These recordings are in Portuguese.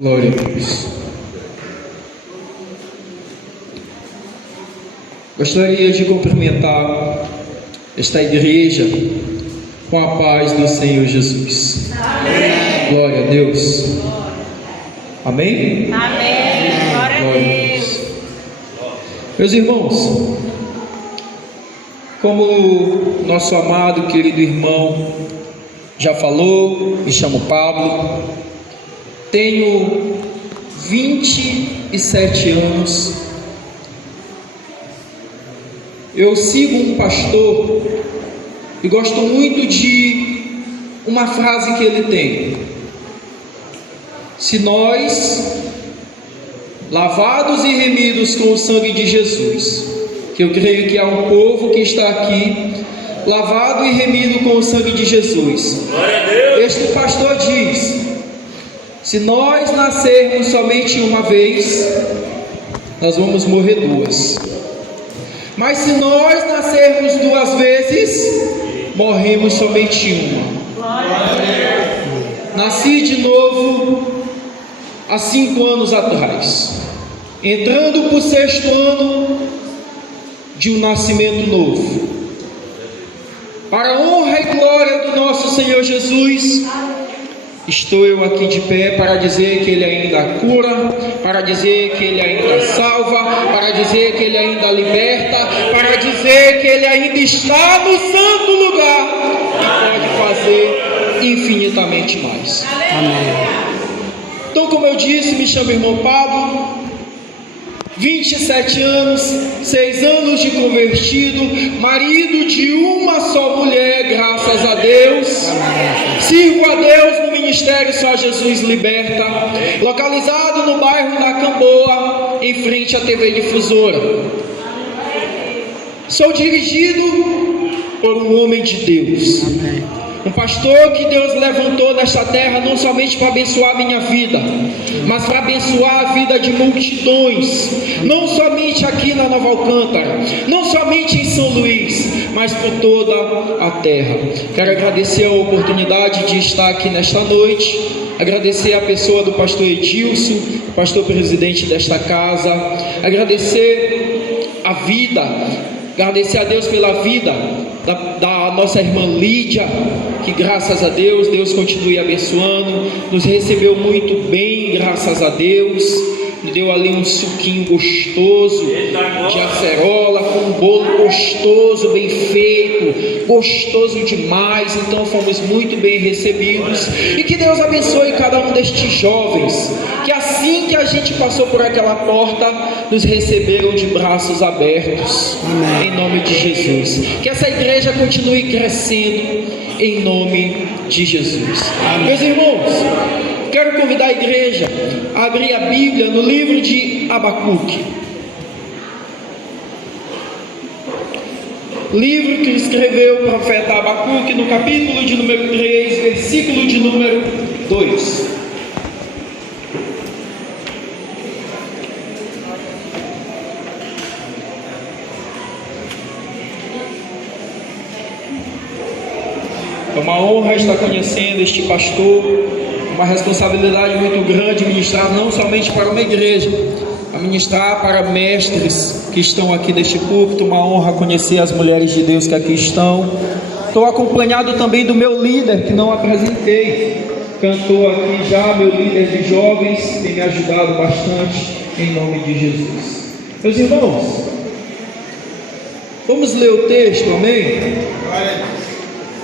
Glória a Deus. Gostaria de cumprimentar esta igreja com a paz do Senhor Jesus. Amém. Glória a Deus. Amém? Amém. Glória a Deus. Meus irmãos, como nosso amado, querido irmão já falou, me chamo Pablo, tenho 27 anos, eu sigo um pastor e gosto muito de uma frase que ele tem: se nós, lavados e remidos com o sangue de Jesus, que eu creio que há um povo que está aqui lavado e remido com o sangue de Jesus, este pastor diz: se nós nascermos somente uma vez, nós vamos morrer duas. Mas se nós nascermos duas vezes, morremos somente uma. Nasci de novo há 5 anos atrás, entrando para o 6º ano de um nascimento novo. Para a honra e glória do nosso Senhor Jesus, estou eu aqui de pé para dizer que Ele ainda cura, para dizer que Ele ainda salva, para dizer que Ele ainda liberta, para dizer que Ele ainda está no santo lugar e pode fazer infinitamente mais. Amém. Então, como eu disse, me chamo irmão Pablo, 27 anos, 6 anos de convertido, marido de uma só mulher, graças a Deus. Sirvo a Deus no Ministério Só Jesus Liberta, localizado no bairro da Camboa, em frente à TV Difusora. Sou dirigido por um homem de Deus, um pastor que Deus levantou nesta terra não somente para abençoar a minha vida, mas para abençoar a vida de multidões, não somente aqui na Nova Alcântara, não somente em São Luís, mas por toda a terra. Quero agradecer a oportunidade de estar aqui nesta noite, agradecer a pessoa do pastor Edilson, pastor presidente desta casa, agradecer a vida, agradecer a Deus pela vida da nossa irmã Lídia, que graças a Deus, Deus continue abençoando, nos recebeu muito bem, graças a Deus, nos deu ali um suquinho gostoso de acerola, com um bolo gostoso, bem feito, gostoso demais. Então fomos muito bem recebidos, e que Deus abençoe cada um destes jovens, que assim que a gente passou por aquela porta, nos receberam de braços abertos. Amém. Em nome de Jesus, que essa igreja continue crescendo em nome de Jesus. Amém. Meus irmãos, quero convidar a igreja a abrir a Bíblia no livro de Abacuque, livro que escreveu o profeta Abacuque, no capítulo de número 3, versículo de número 2. É uma honra estar conhecendo este pastor, uma responsabilidade muito grande ministrar não somente para uma igreja, a ministrar para mestres que estão aqui neste púlpito. Uma honra conhecer as mulheres de Deus que aqui estão. Estou acompanhado também do meu líder, que não apresentei, cantor aqui já, meu líder de jovens, tem me ajudado bastante, em nome de Jesus. Meus irmãos, vamos ler o texto, amém?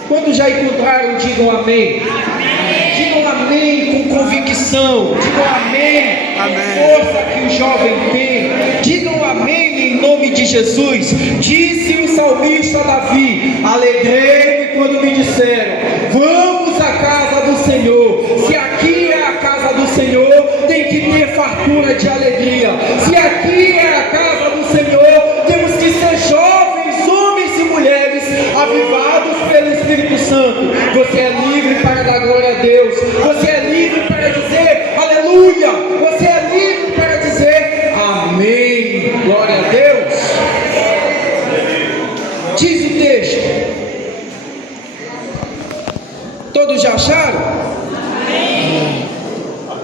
Quantos já encontraram, digam amém. Amém. Digam amém com convicção. Digam amém com força que o jovem tem. Digam amém em nome de Jesus. Disse o salmista Davi: alegrei-me quando me disseram, vamos à casa do Senhor. Se aqui é a casa do Senhor, tem que ter fartura de alegria. Se aqui é a casa do Senhor, temos que ser jovens, homens e mulheres, avivados pelo Espírito Santo. Você é livre para dar glória a Deus. Você é livre para dizer aleluia. Você é livre para dizer amém. Glória a Deus. Diz o texto. Todos já acharam? Amém.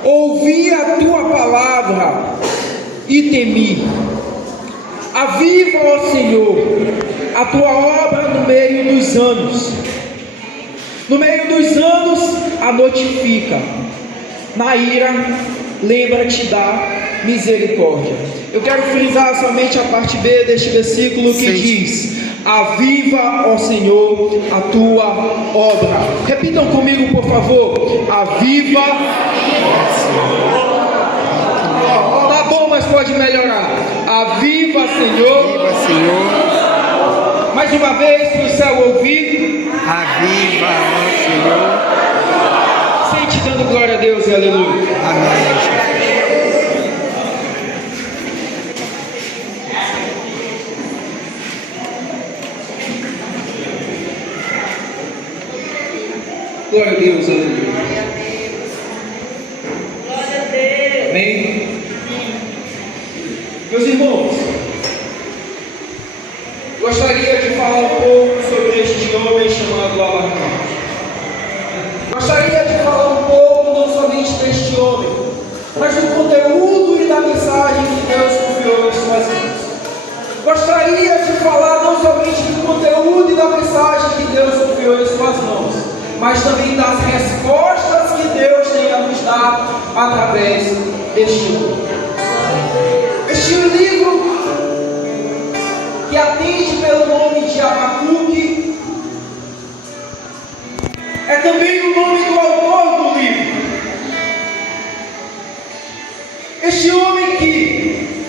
Ouvi ouvi a tua palavra e temi. Aviva, ó Senhor, a tua obra no meio dos anos. No meio dos anos, a notifica. Na ira, lembra-te da misericórdia. Eu quero frisar somente a parte B deste versículo que diz: aviva, ó Senhor, a tua obra. Repitam comigo, por favor. Aviva. Tá bom, mas pode melhorar. Aviva, Senhor. Aviva, Senhor. Mais uma vez, para o céu ouvir. Aviva, ó Senhor. Sente dando glória a Deus e aleluia. Amém. Glória a Deus, aleluia. Glória a Deus. Amém? Meus irmãos, gostaria de falar um pouco sobre este homem chamado Abraão. Gostaria de falar um pouco não somente deste homem, mas do conteúdo e da mensagem que Deus confiou em suas mãos. Gostaria de falar não somente do conteúdo e da mensagem que Deus confiou em suas mãos, mas também das respostas que Deus tem a nos dar através deste livro. Este livro, que atende pelo nome de Abacuque, é também o nome do autor do livro. Este homem que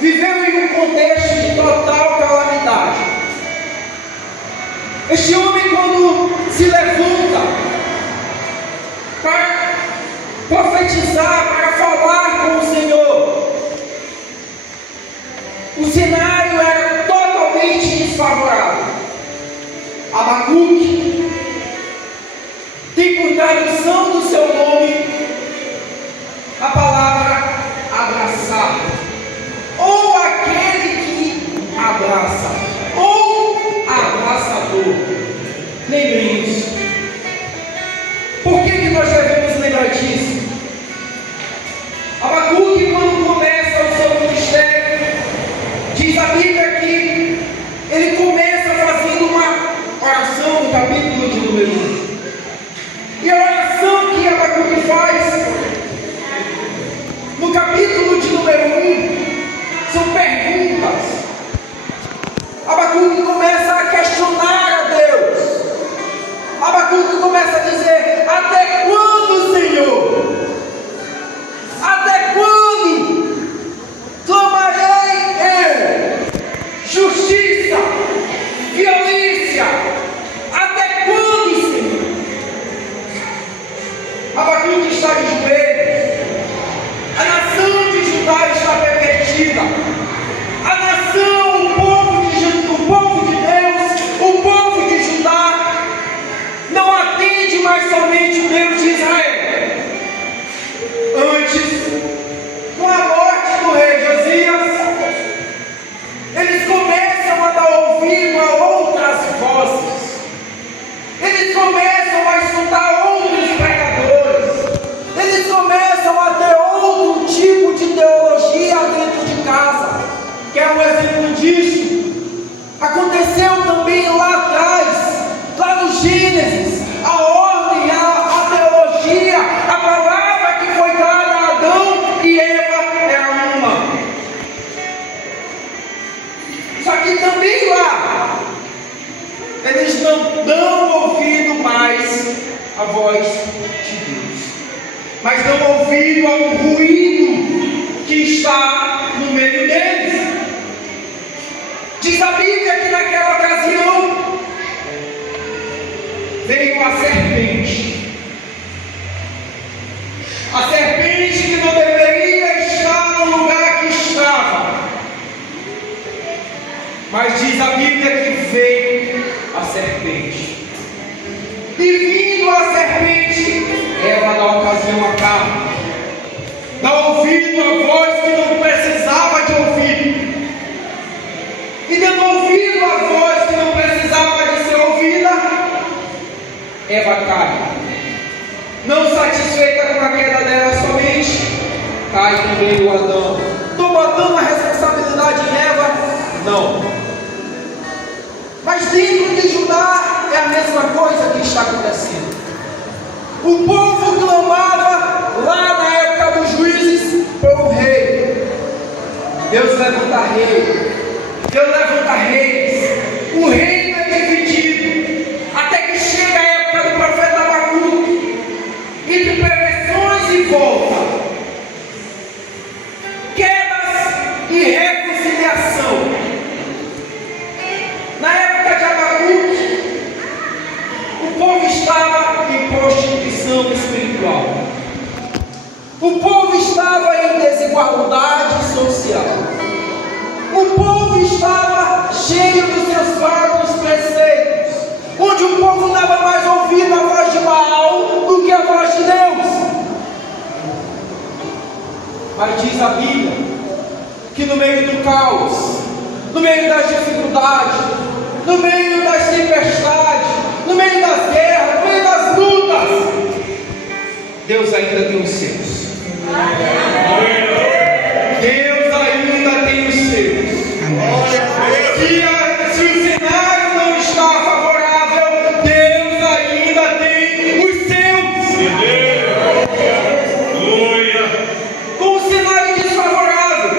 viveu em um contexto de total calamidade. Este homem, quando se levanta para profetizar, para falar com o Senhor, o cenário era totalmente desfavorável. Abacuque tem por tradução do seu nome a palavra abraçar, ou aquele que abraça, ou abraçador. Lembrem isso. Por que nós devemos lembrar disso? Abacuque, quando começa o seu ministério, diz a Bíblia que ele começa fazendo uma oração no capítulo de número 1. E a oração que Abacuque faz no capítulo de número 1 são perguntas. Abacuque começa a questionar a Deus. Abacuque começa a dizer: até quando, Senhor? Até quando clamarei eu justiça, violência? Até quando, Senhor? Abacuque está de joelhos. A nação de Judá está pervertida. A nação, o povo de Deus, o povo de Judá, não atende mais somente o Deus de Israel. Antes, com a morte do rei Josias, eles começam a dar ouvido a outras vozes. Eles começam a escutar outros pregadores. Eles começam a ter outro tipo de teologia dentro de casa. Quer um exemplo disso? Aconteceu também lá atrás, lá no Gênesis, a ordem, a teologia, a palavra que foi dada a Adão e Eva era uma. Só que também lá, eles não dão ouvido mais à voz de Deus, mas dão ouvido ao ruído que está no meio deles. Diz a Bíblia que naquela ocasião veio a serpente. A serpente que não deveria estar no lugar que estava. Mas diz a Bíblia que veio a serpente. E vindo a serpente, ela dá ocasião à carne. Dá ouvido à voz que não precisava de ouvir. E dando ouvido à voz que não precisava de ser ouvida, Eva cai. Não satisfeita com a queda dela somente, cai também o Adão. Estou botando a responsabilidade em Eva? Não. Mas dentro de Judá é a mesma coisa que está acontecendo. O povo clamava lá na época dos juízes por um rei. Deus levanta rei. Deus levanta reis. O reino é dividido. Até que chega a época do profeta Abacuque. Entre perversões e volta. Quedas e reconciliação. Na época de Abacuque, o povo estava em prostituição espiritual. O povo estava em desigualdade social. O povo estava cheio dos seus vários preceitos, onde o povo dava mais ouvido à voz de Baal do que à voz de Deus. Mas diz a Bíblia que no meio do caos, no meio das dificuldades, no meio das tempestades, no meio das guerras, no meio das lutas, Deus ainda tem os seus. Deus ainda tem os seus. Se o cenário não está favorável, Deus ainda tem os seus. Com o cenário desfavorável,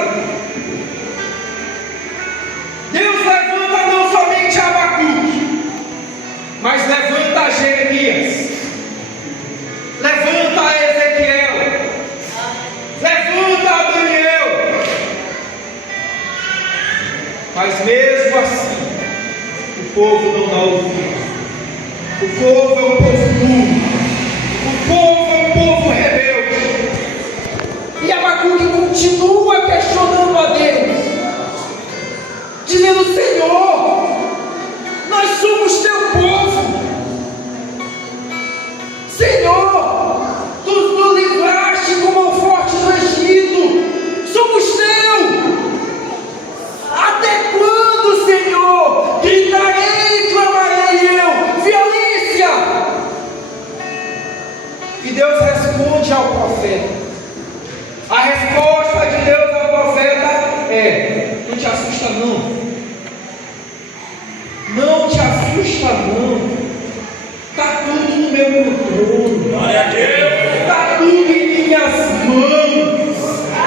Deus levanta não somente Abacuque, mas levanta a Jeremias, levanta a Ezequiel, levanta a Daniel. Mas mesmo assim, o povo não dá ouvido. O povo é um povo duro. O povo é um povo rebelde. E Abacuque continua questionando a Deus, dizendo: Senhor, nós somos teu povo. Senhor, tu nos livraste com mão forte do Egito. Somos teus. Até quando, Senhor? Gritarei e clamarei eu. Violência. E Deus responde ao profeta. A resposta de Deus ao profeta é: não te assusta não. Não te assusta não. Está tudo no meu controle. Glória a Deus. Está tudo em minhas mãos.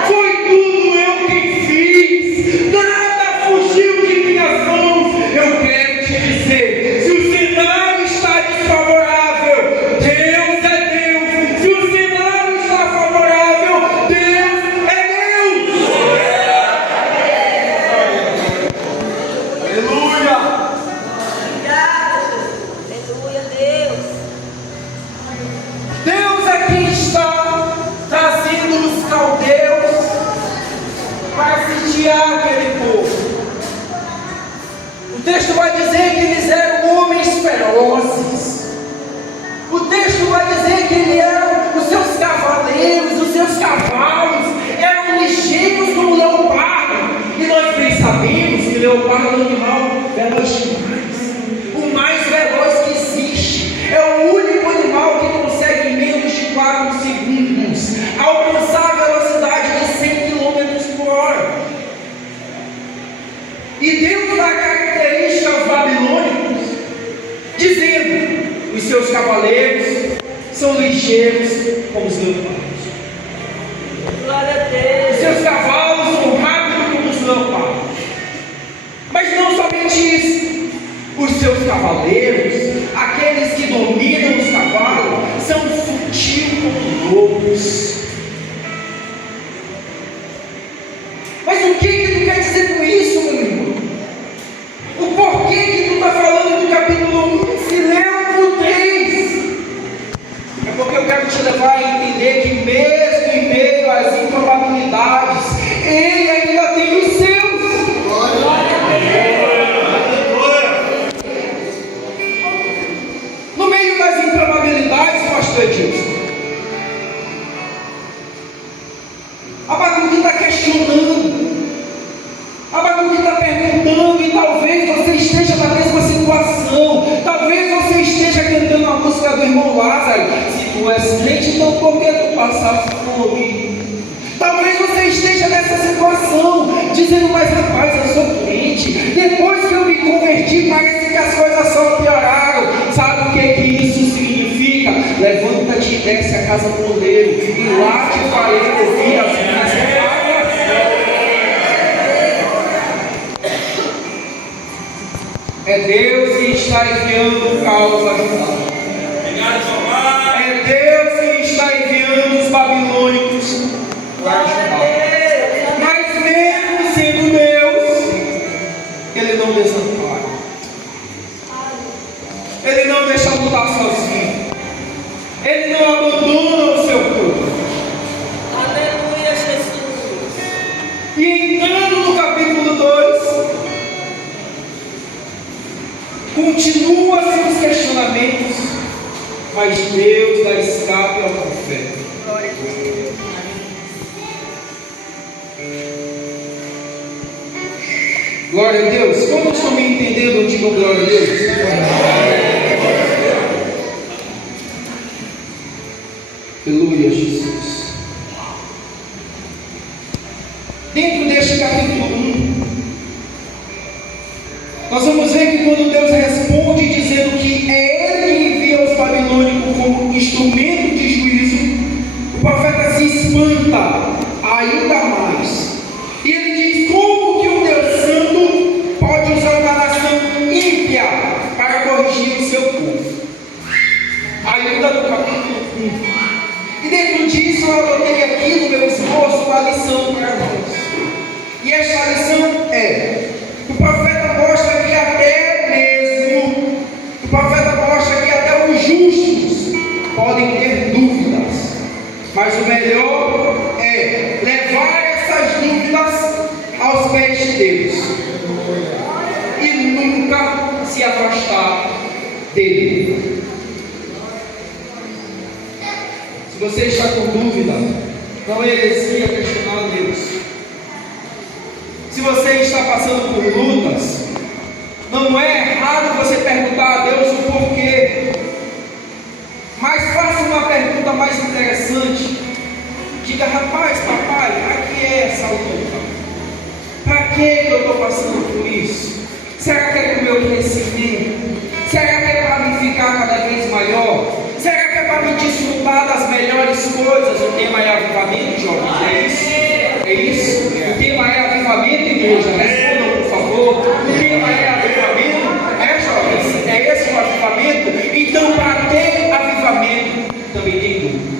Foi tudo eu quem fiz. Nada fugiu de minhas mãos. Eu quero te dizer: se o cenário está desfavorável, Deus é Deus. Se o cenário está favorável, Deus é Deus. Aleluia. Aleluia, Deus. Deus é quem está trazendo os caldeus para sitiar aquele povo. O texto vai dizer que eles eram homens ferozes. O texto vai dizer que eles eram, os seus cavaleiros, os seus cavalos eram ligeiros como leopardo. E nós bem sabemos que leopardo é um animal veloz demais. O mais veloz que existe. É o único animal que consegue em menos de 4 segundos alcançar a velocidade de 100 km por hora. E Deus dá característica aos babilônicos, dizendo: os seus cavaleiros são ligeiros como os leopardos. Glória a Deus. Os seus cavalos são rápidos como os leopardos. Mas não somente isso. Os seus cavaleiros, aqueles que dominam os cavalos, são sutis como lobos. Mas o que tu quer dizer com isso, meu irmão? O porquê que tu está falando do capítulo 1 se leu no 3? É porque eu quero te levar a entender que mesmo em meio às improbabilidades, Ele ainda tem os seus. No meio das improbabilidades, pastor Edilson, Abacuque está questionando, Abacuque está perguntando, e talvez você esteja na mesma situação, talvez você esteja cantando a música do irmão Lázaro: se tu és crente, então por que tu passa fome? Talvez você esteja nessa situação, dizendo, mas rapaz, eu sou crente, depois que eu me converti, parece que as coisas só pioraram. Sabe o que isso significa? Levanta-te e desce a casa do oleiro, e lá te farei ouvir as minhas palavras. É Deus que está enviando o caos a ajudar. É Deus que está enviando os babilônicos para ajudar. Mas mesmo sendo Deus, Ele não desampara. Ele não deixa lutar sozinho. Ele não abandona o seu povo. Aleluia, Jesus. E entrando no capítulo 2, continua-se os questionamentos, mas Deus dá escape ao profeta. Glória a Deus. Glória a Deus. Como estão me entendendo? Digo glória a Deus. Aleluia, Jesus. Dentro deste capítulo 1, nós vamos ver que quando Deus responde dizendo que é Ele que envia os babilônicos como instrumento de juízo, o profeta se espanta ainda mais. E ele diz: como que um Deus Santo pode usar uma nação ímpia para corrigir o seu povo? Ainda no capítulo 1. E dentro disso eu anotei aqui no meu esboço uma lição para nós. E esta lição é: o profeta mostra que até os justos podem ter dúvidas, mas o melhor é levar essas dúvidas aos pés de Deus e nunca se afastar dele. Se você está com dúvida, não é heresia questionar Deus. Se você está passando por lutas, não é errado você perguntar a Deus o porquê, mas faça uma pergunta mais interessante. Diga: rapaz, papai, para que é essa luta? Para que eu estou passando por isso? Será que é para o meu crescimento? Será que é para me ficar cada vez maior? Será que é para me desfrutar das melhores coisas? O tema é avivamento, jovens? É isso? É isso? O tema é avivamento, igreja? Respondam, por favor. O tema é avivamento? É, jovens? É esse o avivamento? Então, para ter avivamento, também tem dúvida.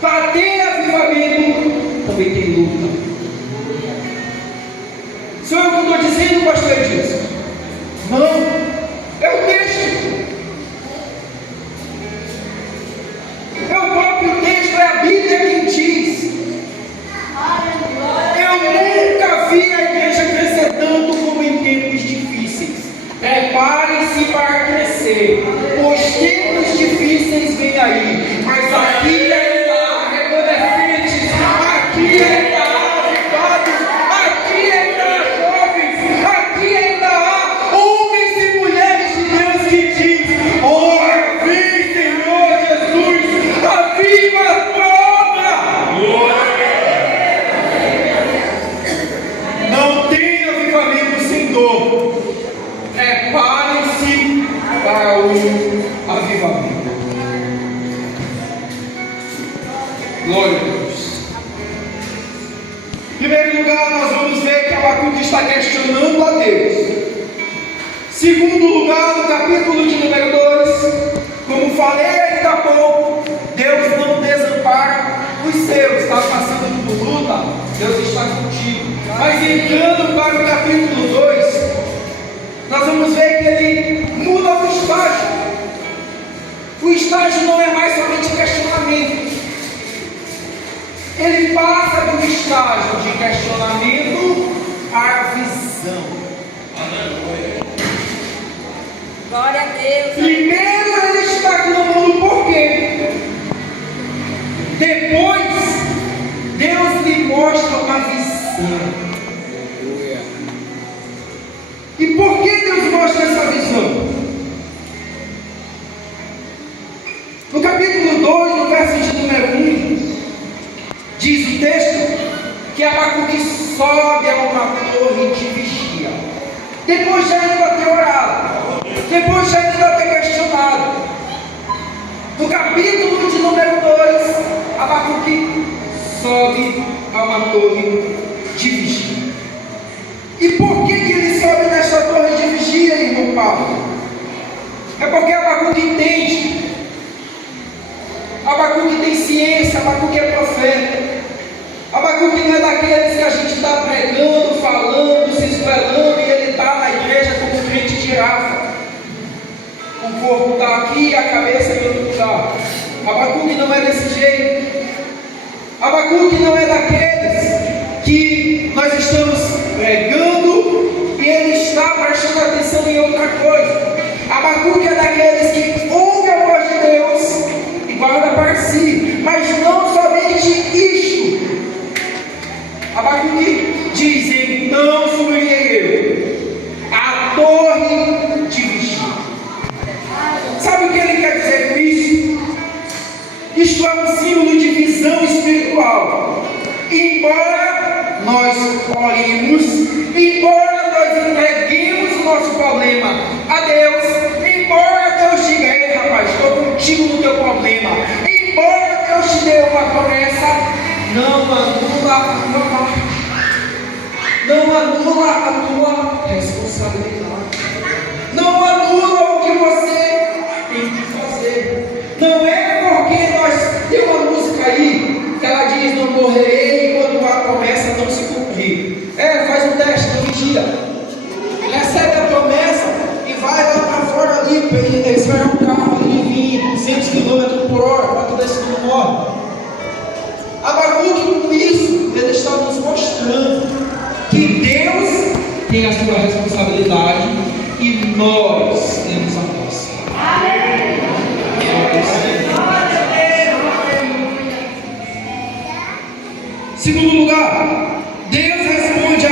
Para ter avivamento, também tem luta. Sou eu que estou dizendo, pastor Edilson? Não, é o texto. É o próprio texto, é a Bíblia quem diz. Eu nunca vi a igreja crescer tanto como em tempos difíceis. Preparem-se para crescer. Os tempos difíceis vêm aí. Mas aqui ainda há remanescentes. Aqui ainda há avivados. Aqui ainda há jovens. Aqui ainda há homens e mulheres de Deus que diz: ora, vem, Senhor Jesus, aviva a tua obra. Não tem avivamento sem dor. Preparem-se para o avivamento. Glória a Deus. Em primeiro lugar, nós vamos ver que Abacuque está questionando a Deus. Segundo lugar, no capítulo de número 2, como falei ainda há pouco, Deus não desampara os seus. Está passando por luta, Deus está contigo. Mas entrando para o capítulo 2, nós vamos ver que ele muda o estágio. O estágio não é mais somente questionamento. Ele passa do estágio de questionamento à visão. Glória a Deus. Primeiro ele está clamando por quê? Depois, Deus lhe mostra uma visão. E por que Deus mostra essa visão? Abacuque sobe a uma torre de vigia. Depois de ainda ter orado, depois de ainda ter questionado, no capítulo de número 2, Abacuque sobe a uma torre de vigia. E por que ele sobe nesta torre de vigia, irmão Paulo? É porque Abacuque entende. Abacuque tem ciência, Abacuque é profeta. Abacuque não é daqueles que a gente está pregando, falando, se espelhando, e ele está na igreja como um crente de girafa. O corpo está aqui e a cabeça em outro lugar. Abacuque não é desse jeito. Abacuque não é daqueles que nós estamos pregando e ele está prestando atenção em outra coisa. Abacuque é daqueles que ouve a voz de Deus e guarda para si, mas não somente isto. Abacuque diz: então subirei eu a torre de vigia. Sabe o que ele quer dizer com isso? Isto é um símbolo de visão espiritual. Embora nós oremos, embora nós entreguemos o nosso problema a Deus, embora Deus diga: ei rapaz, estou contigo no teu problema, embora Deus te dê uma promessa, não anula a tua parte, não anula a tua responsabilidade, não anula o que você tem que fazer. Não é porque nós tem uma música aí que ela diz: não morrerei enquanto a promessa não se cumprir. Faz um teste, não vigia, recebe a promessa e vai lá para fora ali, espera um carro ali vir 200 km por hora para tu ver se não morre. Abacuque, com isso, ele está nos mostrando que Deus tem a sua responsabilidade e nós temos a nossa. Amém. Segundo lugar, Deus responde a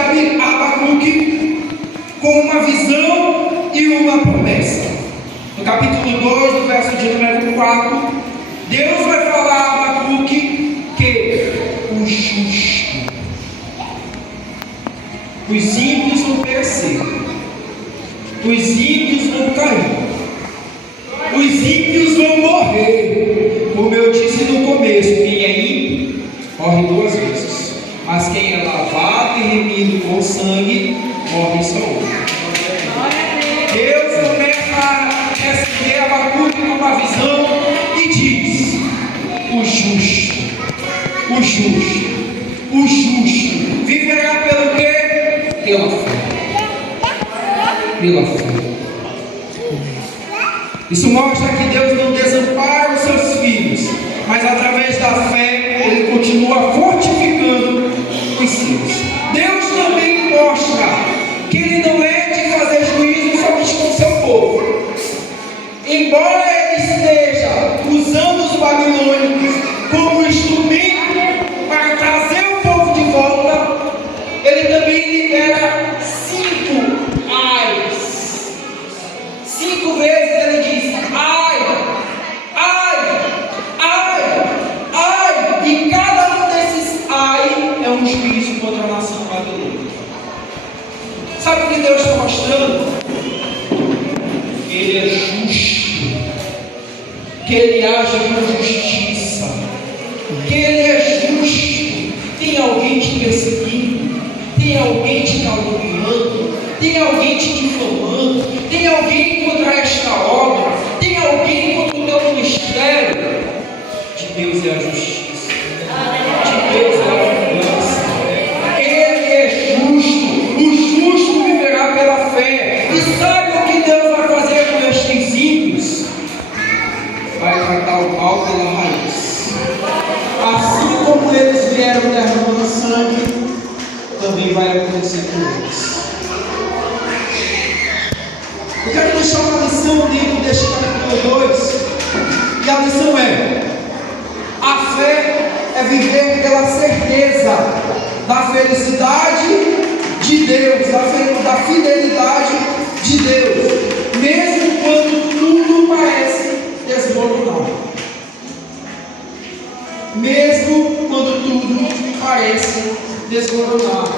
Abacuque com uma visão e uma promessa. No capítulo 2, no verso de número 4, Deus vai falar a Abacuque que o justo, os ímpios vão perecer, os ímpios vão cair, os ímpios vão morrer. Como eu disse no começo, quem é ímpio morre 2 vezes, mas quem é lavado e remido com sangue morre só uma. Deus começa a receber Abacuque numa visão e diz: o justo, o justo, o justo viverá pelo quê? Pela fé. Pela fé. Isso mostra que Deus não desampara os seus filhos, mas através da fé Ele continua fortificando os seus. Deus também mostra que Ele não é de fazer juízo somente com o seu povo. Embora Ele esteja usando os babilônicos como instrumento para trazer o povo de volta, Ele também libera 5 ais. 5 vezes Ele diz: ai, ai, ai, ai. E cada um desses ai é um juízo contra a nação babilônica. Sabe o que Deus está mostrando? Ele é justo, que Ele age com justiça, que Ele é justo. Tem alguém te perseguindo, tem alguém te caluniando, tem alguém te difamando, tem alguém contra esta obra, tem alguém contra o teu ministério. De Deus é a justiça, de Deus é a vingança. Ele é justo, o justo viverá pela fé. E sabe o que Deus vai fazer com estes ímpios? Vai tratar o mal pela raiz. Assim como eles vieram derramando sangue, também vai acontecer com eles. Eu quero deixar uma lição dentro deste capítulo 2. E a lição é: a fé é viver pela certeza da felicidade de Deus, da fidelidade de Deus, mesmo quando tudo parece desmoronar, mesmo quando tudo parece desmoronar.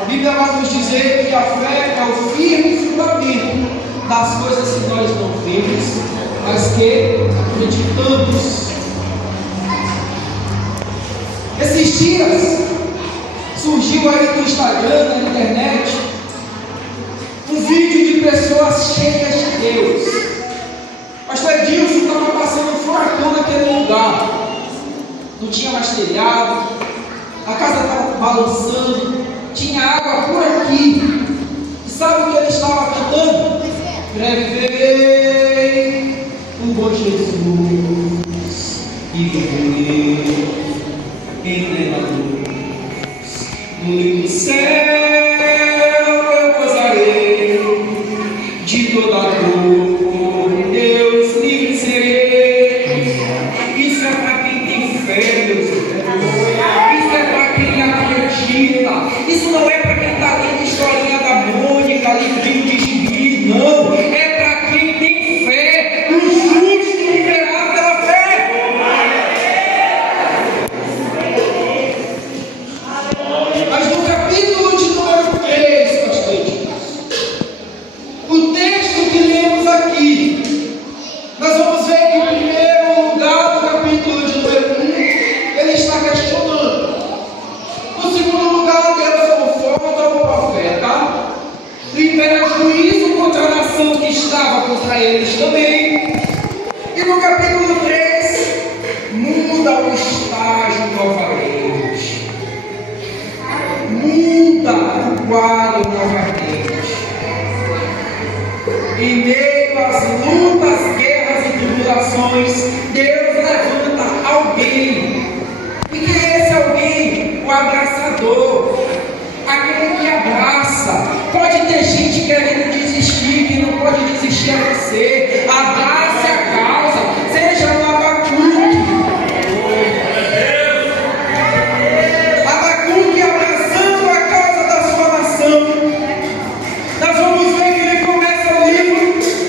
A Bíblia vai nos dizer que a fé é o firme fundamento das coisas que nós não vemos, mas que acreditamos. Esses dias surgiu aí no Instagram, na internet, um vídeo de pessoas cheias de Deus. Pastor Edilson estava passando um furacão naquele lugar. Não tinha mais telhado, a casa estava balançando, tinha água por aqui. E sabe o que ele estava cantando? Breve vem o bom Jesus e viver em plena luz. No lindo céu eu gozarei de toda a dor, Deus livre serei. Isso é para quem tem fé, Deus. Isso é para quem acredita. Isso não é para quem está lendo historinha da Mônica, livrinho de gibi, não. É para quem tem fé. O justo viverá pela fé. Mas no capítulo de número 3, pastor, o texto que lemos aqui, nós vamos ver que o primeiro lugar do capítulo de número 1, ele está questionando. No segundo lugar, Deus conforta o profeta, libera juízo contra a nação que estava contra eles também. E no capítulo 3, muda o estágio novamente. Muda o quadro novamente. Em meio às lutas, guerras e tribulações, Deus levanta alguém. E quem é esse alguém? O abraçador, aquele que abraça. Pode ter gente querendo desistir, que não pode desistir é você. Abrace a causa, seja um Abacuque. Abacuque abraçando a causa da sua nação. Nós vamos ver que ele começa o livro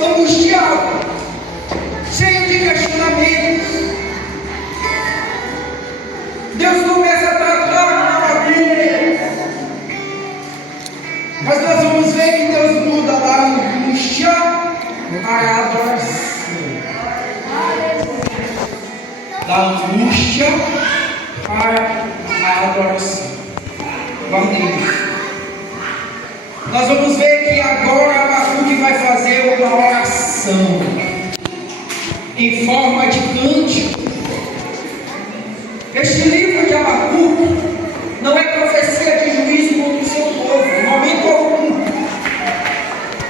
angustiado, cheio de questionamentos. Deus começa a tratar com Abacuque, mas nós vamos ver que Deus muda da angústia para a adoração. Da angústia para a adoração. Guardem isso. Nós vamos ver que agora Abacuque vai fazer uma oração em forma de cântico. Este livro de Abacuque não é profecia de juízo contra o seu povo, em momento algum.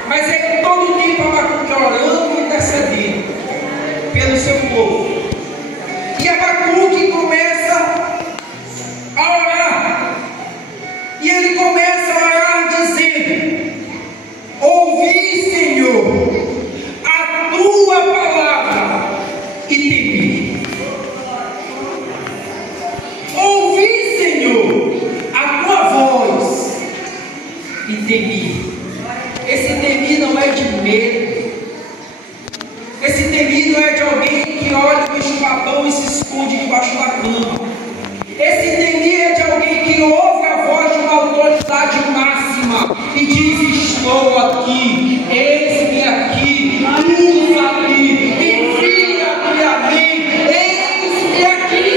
Mas é todo o tempo Abacuque orando e intercedendo pelo seu povo. E Abacuque começa a orar. E ele começa a orar dizendo: ouvi, Senhor, a tua palavra e temi. Ouvi, Senhor, a tua voz e temi. Esse temi não é de medo. Esse temi não é de alguém que olha o bicho-papão e se esconde debaixo da cama. Esse temi é de alguém que ouve a voz de uma autoridade máxima e diz: estou aqui, eis-me aqui, usa-me, envia-me a mim, eis-me aqui.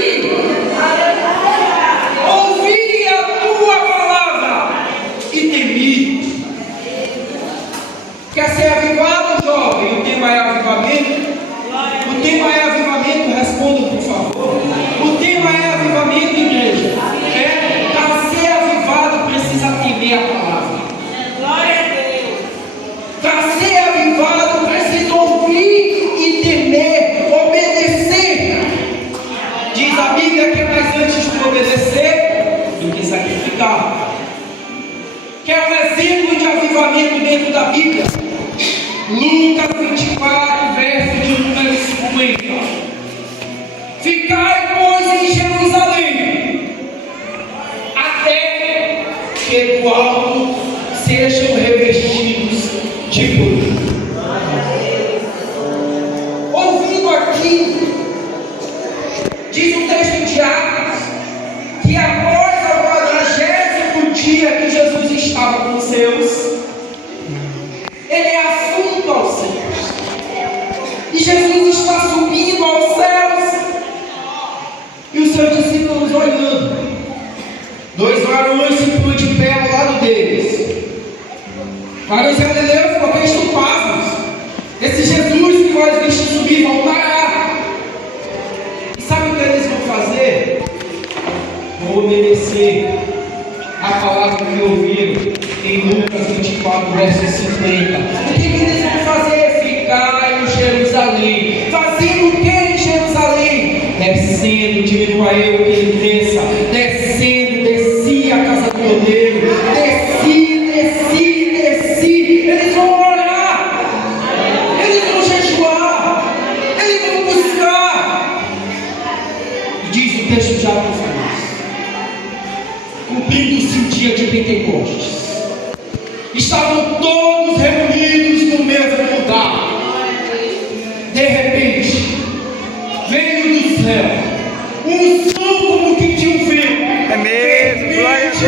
Ouvi a tua palavra e temi. Quer ser avivado, jovem? O tema é avivamento? O tema é avivamento? Responda, por favor. O tema é avivamento, igreja. Para ser avivado precisa temer a palavra. Glória a Deus. Para ser avivado precisa ouvir e temer, obedecer. Diz a Bíblia que é mais antes de obedecer do que sacrificar. Quer um exemplo de avivamento dentro da Bíblia? Lucas 24, verso de número 50. Ficai, pois, em Jerusalém, até que do alto sejam revestidos de poder. Ouvindo aqui, diz o texto de Atos, que agora varões se põem de pé ao lado deles. Varões galileus, porque estão pasmos. Esse Jesus que nós vimos subir voltará. E sabe o que eles vão fazer? Vão obedecer a palavra que ouviram em Lucas 24, verso 50. O que eles vão fazer? Ficar em Jerusalém. Fazendo o que em Jerusalém? Descendo, diminua eu que ele cresça. Descendo, desci a casa do cordeiro. Desci, desci, desci. Eles vão orar. Eles vão jejuar. Eles vão buscar. E diz o texto de Atos 2. Cumprindo-se o dia de Pentecostes. Estavam todos reunidos no mesmo lugar. De repente, veio do céu um som como que de um vento. É mesmo, glória a Deus.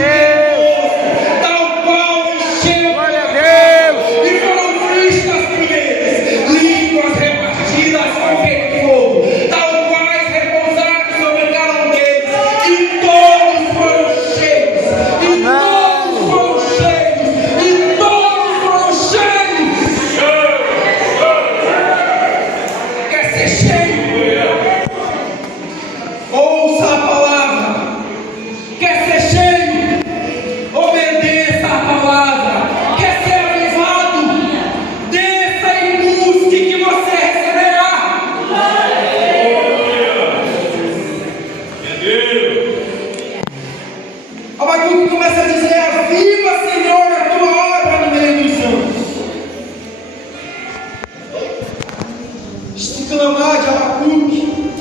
Tal qual encheu. Glória a Deus. E foram vistas primeiras línguas repartidas com fogo, tal quais repousaram sobre cada um deles. E todos foram cheios. E todos foram cheios. E todos foram cheios. Quer ser cheio? Ouça a palavra. Quer ser cheio? Obedeça a palavra. Quer ser avivado? Desça e busque que você receberá. Abacuque começa a dizer: aviva, Senhor, a tua obra no meio dos anos. Este clamar de Abacuque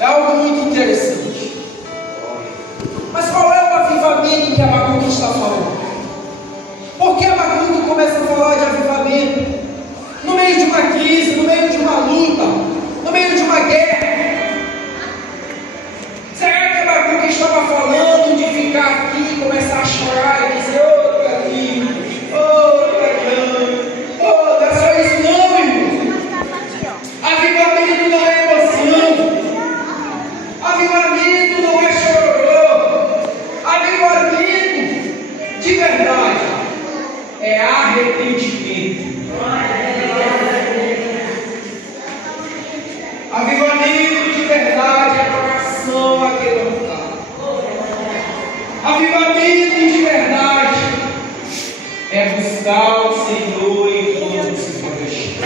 é algo muito interessante. Mas qual é o avivamento que Abacuque está falando? Por que Abacuque começa a falar de avivamento? No meio de uma crise, no meio de uma luta, no meio de uma guerra. Será que Abacuque estava falando de ficar aqui e começar a chorar e dizer: ô, carinho, ô, pagão, ô, não é só isso não, irmão. Avivamento não é emoção. Avivamento não é chororô. Avivamento de verdade é arrependimento. Avivamento de verdade é coração aquebrantado. Avivamento de verdade é buscar o Senhor enquanto se florescer.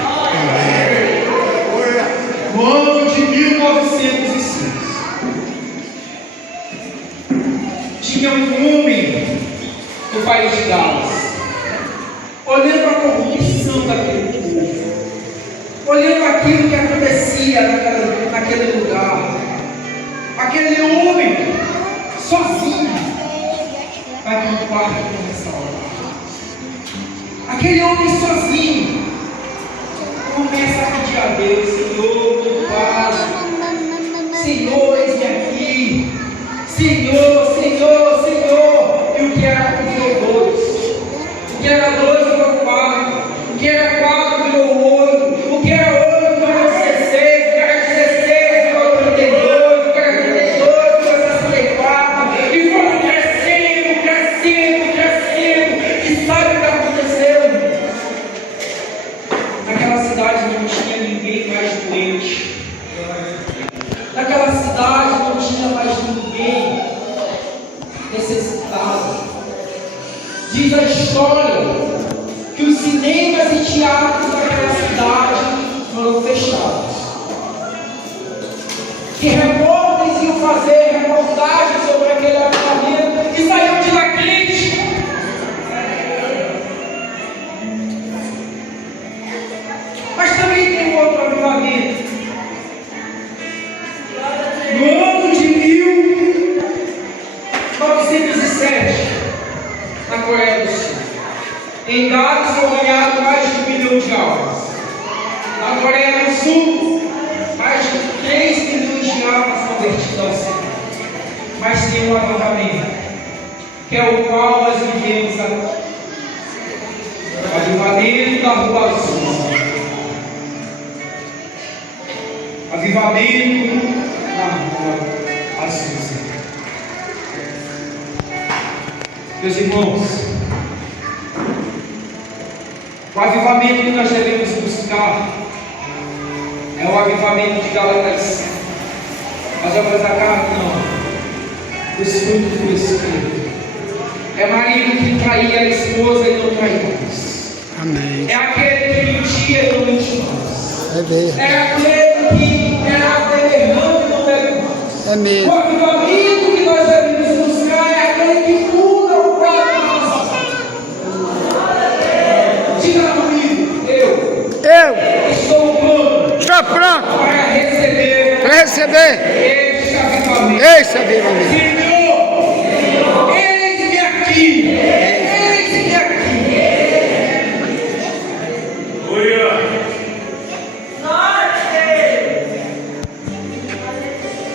No ano de 1906, tinha um homem no país de Gales, olhando a corrupção daquele povo, olhando aquilo que acontecia naquele lugar. Aquele homem, sozinho, vai para o quarto e começa a orar. Aquele homem sozinho começa a pedir a Deus: Senhor, meu Pai, Senhor, eis-me aqui. Senhor, Senhor, Senhor. E o que era um virou dois. O que era dois virou quatro. O que era quatro virou 8. O que era 8 virou 16. O que era 16 virou 32. O que era 32 virou 64. E foram crescendo, crescendo, crescendo. E sabe o que aconteceu? Naquela cidade não tinha ninguém mais doente. Naquela cidade não tinha mais ninguém necessitado. Diz a história que os cinemas e teatros daquela cidade foram fechados. Que repórteres iam fazer reportagens sobre aquele avivamento e saíram de lá crentes. Mas também tem um outro avivamento. No ano de 1907, na Coreia do Sul, em dados foram ganhados mais de 1 milhão de almas. Na Coreia do Sul, mais de 3 milhões de almas convertidas ao Senhor. Mas tem um avivamento, que é o qual nós vivemos aqui. O avivamento da Rua Azul. Avivamento na Rua Azul. Meus irmãos, o avivamento que nós devemos buscar é o avivamento de Gálatas. As obras da carne não, os frutos do Espírito. É marido que traía a esposa e não trai mais. Amém. É aquele que mentia e não mente mais. É mesmo. É aquele que era beberrão e não bebe mais. É mesmo. O avivamento que nós devemos buscar é aquele que muda o quadro da nossa vida. Diga comigo, eu estou pronto Estou pronto para receber este avivamento. esse avivamento. Senhor, eis-me aqui. Eis-me aqui.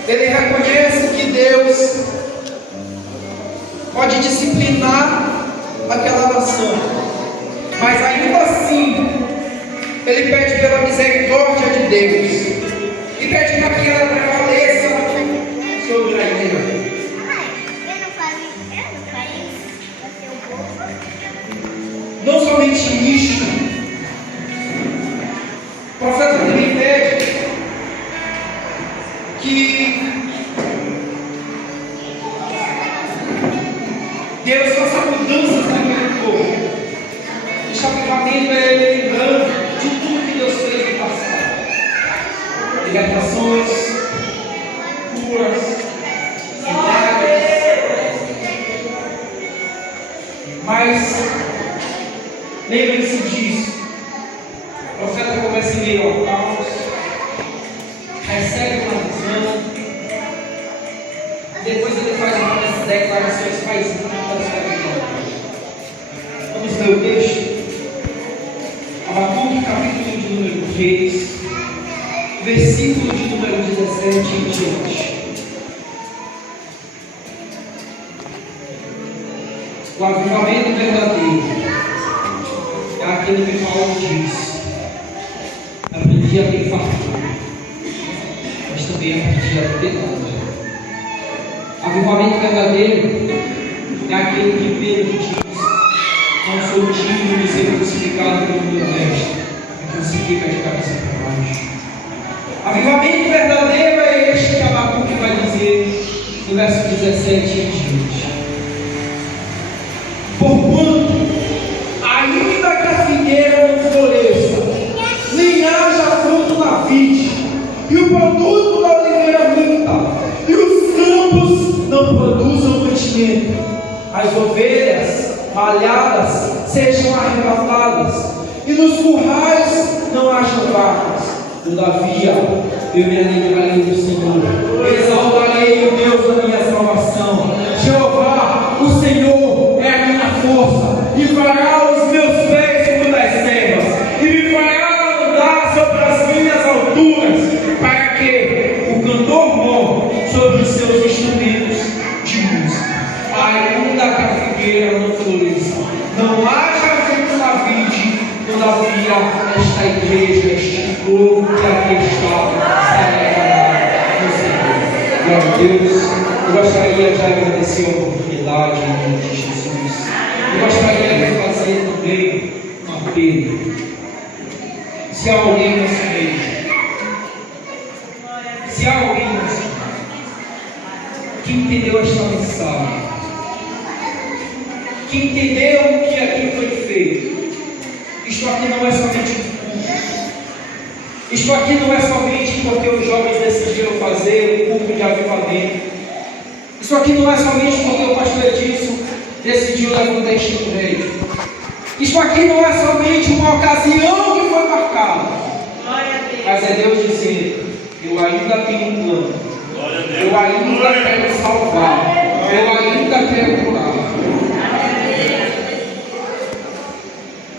Ele reconhece que Deus pode disciplinar aquela nação, mas ainda assim ele pede pela misericórdia de Deus e pede para que ela prevaleça sobre a igreja. Não somente isso, o profeta também pede que Deus faça mudanças naquele povo. Este avivamento é lembrando de tudo que Deus fez no passado: libertações, curas, milagres. Mas lembre-se disso. O profeta começa em meio ao caos, recebe uma visão, depois ele faz uma declarações, faz muitas declarações. Vamos ler o texto? Abacuque, capítulo de número 3, versículo de número 17 em diante. O avivamento verdadeiro é aquele que Paulo diz: naquele dia tem fartura, mas também é aquele dia de pecado. Avivamento verdadeiro é aquele que Pedro diz: não sou digno de ser crucificado pelo meu mestre, me crucifica de cabeça para baixo. Avivamento verdadeiro é este que Abacuque vai dizer no verso 17 em diante: porquanto, ainda que a figueira não floresça, nem haja fruto na vide, e o produto da oliveira minta, e os campos não produzam mantimento, as ovelhas malhadas sejam arrebatadas, e nos currais não hajam vacas. Todavia, eu me alegrarei do Senhor, exaltarei o Deus da minha salvação. Jeová, o Senhor é a minha força, e fará os meus pés como das servas, e me fará andar sobre as minhas alturas, para que o cantor bom sobre os seus instrumentos de música. Ainda que a figueira não floresça, não haja fruto na vide, todavia esta igreja, este povo que aqui está, se alegrará no Senhor. Glória a Deus. Eu gostaria de agradecer a oportunidade em nome de Jesus. Eu gostaria de fazer também um apelo. Se há alguém nesse meio, se há alguém nesse meio que entendeu esta mensagem, que entendeu o que aqui foi feito, isto aqui não é somente um culto, isto aqui não é somente porque os jovens decidiram fazer um culto de avivamento, isso aqui não é somente porque o pastor Edilson decidiu levantar este rei, isso aqui não é somente uma ocasião que foi marcada, mas é Deus dizendo: eu ainda tenho um plano, eu ainda quero salvar, eu ainda quero curar.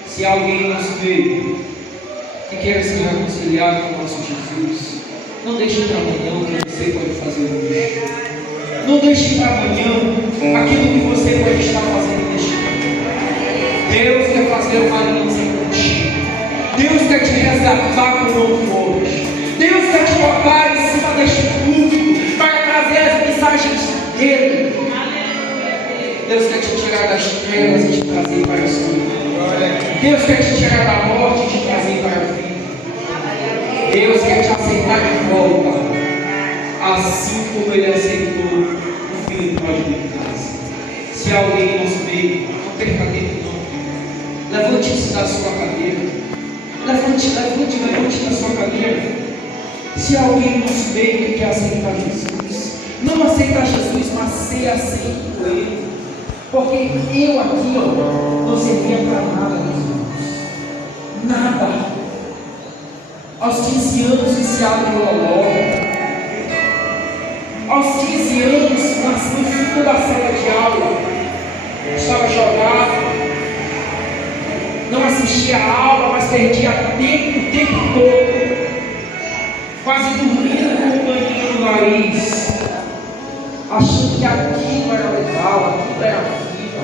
Se alguém nos veio que quer se reconciliar com o nosso Jesus, não deixe para amanhã o que você pode fazer hoje. Não deixe para amanhã aquilo que você pode estar fazendo neste momento. Deus quer fazer uma aliança contigo. Deus quer te resgatar como não foste. Deus quer te colocar em cima deste púlpito para trazer as mensagens dele. Deus quer te tirar das Deus quer te tirar da morte e te trazer para a vida. Deus quer te aceitar de volta, assim como Ele aceitou o filho pródigo de casa. Se há alguém em nosso meio, não perca tempo não. Levante-se da sua cadeira. Levante da sua cadeira. Se há alguém em nosso meio que quer aceitar Jesus, não aceitar Jesus, mas ser aceito por Ele. Porque eu aqui, não servia para nada, meus irmãos. Nada. Aos 15 anos viciado no loló. Aos 15 anos, no fundo da sala de aula, estava jogado, não assistia a aula, mas perdia tempo o tempo todo, quase dormindo com o paninho no nariz, achando que aquilo era legal, aquilo era vida.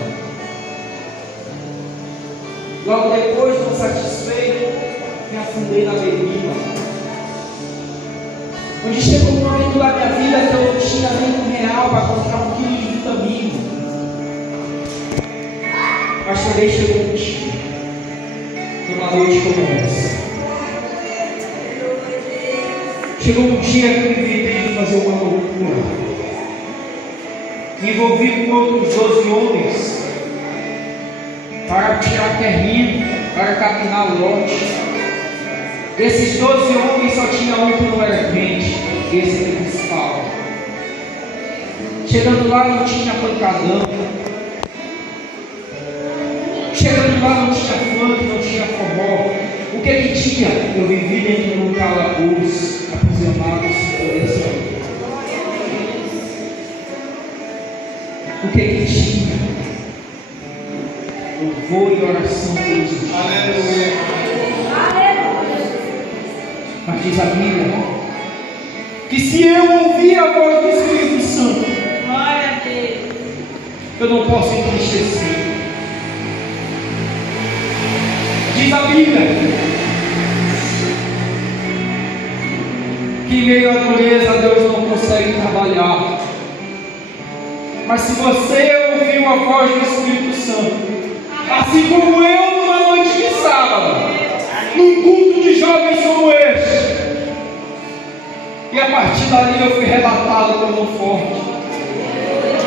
Logo depois, não satisfeito, me afundei na bebida. Onde chegou um momento da minha vida que eu não tinha nem R$1 para comprar 1 quilo de vitamina. Mas também chegou um dia, numa noite como essa. Chegou um dia que eu inventei de fazer uma loucura. Me envolvi com outros 12 homens para tirar terreno, para capinar lote. Desses 12 homens só tinha um que não era crente, esse era o principal. Chegando lá não tinha pancadão. Chegando lá não tinha funk, não tinha forró. O que tinha? Eu vivi dentro de um calabouço, aprisionado sem poder sair. O que tinha? Louvor e oração todos os dias. Aleluia. Mas diz a Bíblia que se eu ouvir a voz do Espírito Santo, Glória a Deus. eu não posso entristecer. Diz a Bíblia que em meio à dureza Deus não consegue trabalhar. Mas se você ouviu a voz do Espírito Santo, assim como eu numa noite de sábado, num culto de jovens como este, e a partir dali eu fui relatado como forte.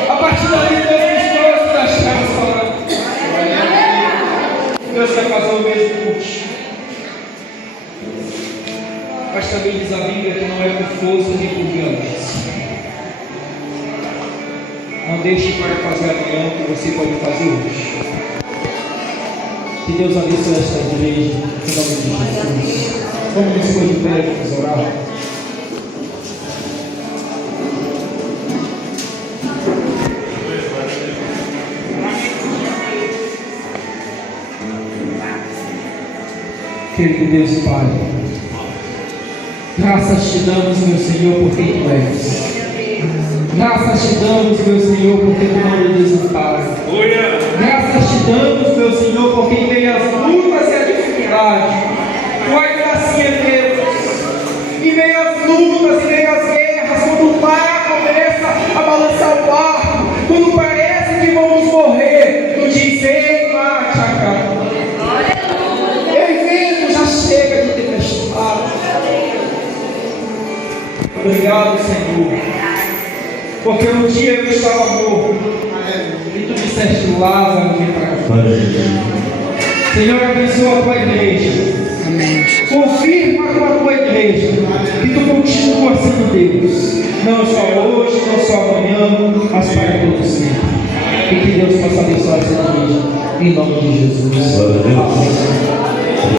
A partir dali Deus me trouxe das terras para Deus vai fazer o mesmo contigo. Mas também diz a Bíblia que não é por força nem por violência. Não deixe para fazer amanhã o que você pode fazer hoje. Que Deus abençoe esta igreja, em nome de Jesus. Vamos nos pôr de pé, vamos orar. Querido Deus e Pai, graças te damos, meu Senhor, por quem tu és. Graças te damos, meu Senhor, porque tu não nos desamparas. Graças te damos, meu Senhor, porque em meio às lutas e à dificuldade, tu ainda assim é Deus. Em meio às lutas, em meio às guerras, quando o mar começa a balançar o barco, quando parece que vamos morrer, tu diz: ei, mar, tchaca. Ei, vento, já chega de tempestade. Obrigado, Senhor. Porque um dia eu estava morto e tu disseste: Lázaro, vem para cá. Senhor, abençoa a tua igreja. Amém. Confirma com a tua igreja que tu continua sendo Deus, não só hoje, não só amanhã, mas para todo sempre. E que Deus possa abençoar essa igreja em nome de Jesus. Amém.